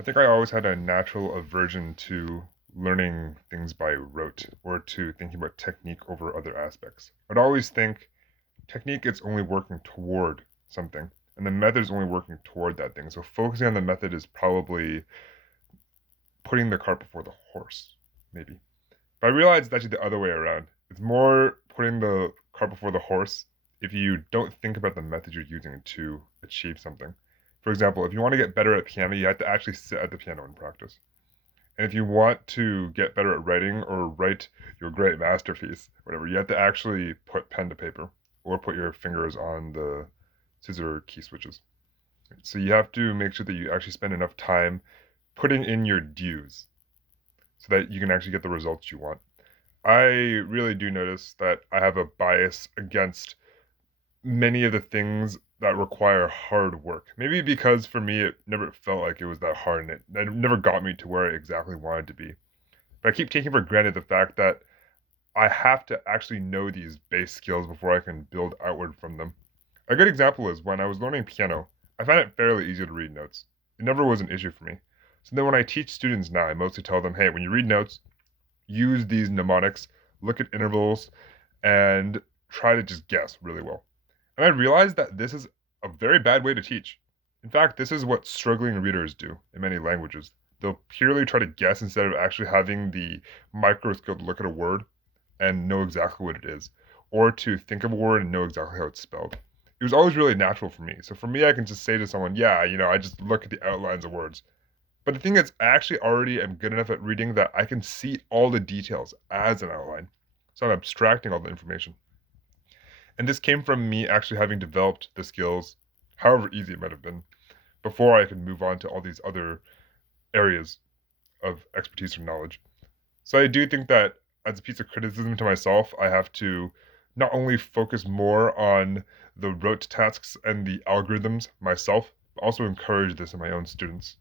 I think I always had a natural aversion to learning things by rote or to thinking about technique over other aspects. I'd always think technique is only working toward something, and the method is only working toward that thing. So focusing on the method is probably putting the cart before the horse, maybe. But I realized it's actually the other way around. It's more putting the cart before the horse if you don't think about the method you're using to achieve something. For example, if you want to get better at piano, you have to actually sit at the piano and practice. And if you want to get better at writing or write your great masterpiece, whatever, you have to actually put pen to paper or put your fingers on the scissor key switches. So you have to make sure that you actually spend enough time putting in your dues so that you can actually get the results you want. I really do notice that I have a bias against many of the things that require hard work. Maybe because for me, it never felt like it was that hard and it never got me to where I exactly wanted to be. But I keep taking for granted the fact that I have to actually know these base skills before I can build outward from them. A good example is when I was learning piano, I found it fairly easy to read notes. It never was an issue for me. So then when I teach students now, I mostly tell them, hey, when you read notes, use these mnemonics, look at intervals, and try to just guess really well. And I realized that this is a very bad way to teach. In fact, this is what struggling readers do in many languages. They'll purely try to guess instead of actually having the micro skill to look at a word and know exactly what it is, or to think of a word and know exactly how it's spelled. It was always really natural for me. So for me, I can just say to someone, yeah, I just look at the outlines of words. But the thing is, I actually already am good enough at reading that I can see all the details as an outline. So I'm abstracting all the information. And this came from me actually having developed the skills, however easy it might have been, before I could move on to all these other areas of expertise or knowledge. So I do think that as a piece of criticism to myself, I have to not only focus more on the rote tasks and the algorithms myself, but also encourage this in my own students.